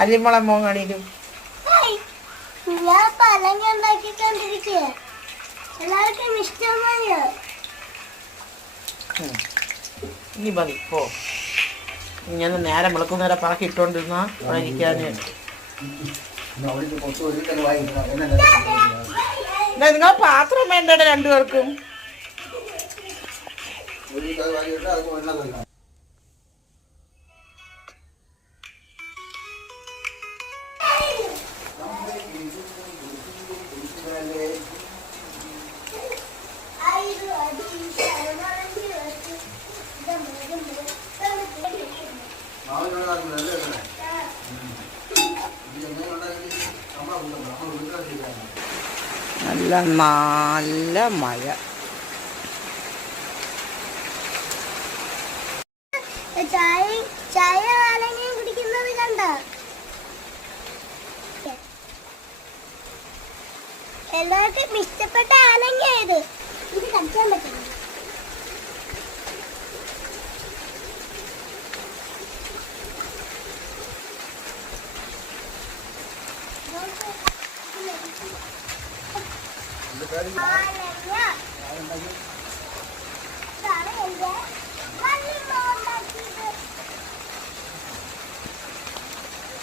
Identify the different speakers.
Speaker 1: വല്യമ്മളെ മോൻ കാണിക്കും
Speaker 2: ഹായ്. ഞാൻ പലങ്ങ ഉണ്ടാക്കിക്കൊണ്ടിരിക്കുക എല്ലാവർക്കും ഇഷ്ടമായോ?
Speaker 1: ഇനി മതി പോ. ഇങ്ങനെ നേരം നേരെ പറക്കി ഇട്ടോണ്ടിരുന്ന അവിടെ ഇരിക്കാന്. നിങ്ങൾ പാത്രം വേണ്ടേ രണ്ടുപേർക്കും?
Speaker 3: നല്ല
Speaker 1: നല്ല മഴ.
Speaker 2: എല്ലാവർക്കും ഇഷ്ടപ്പെട്ട ആലങ്ങ ഇത് ഇത് കഴിക്കാൻ പറ്റില്ല. Very good.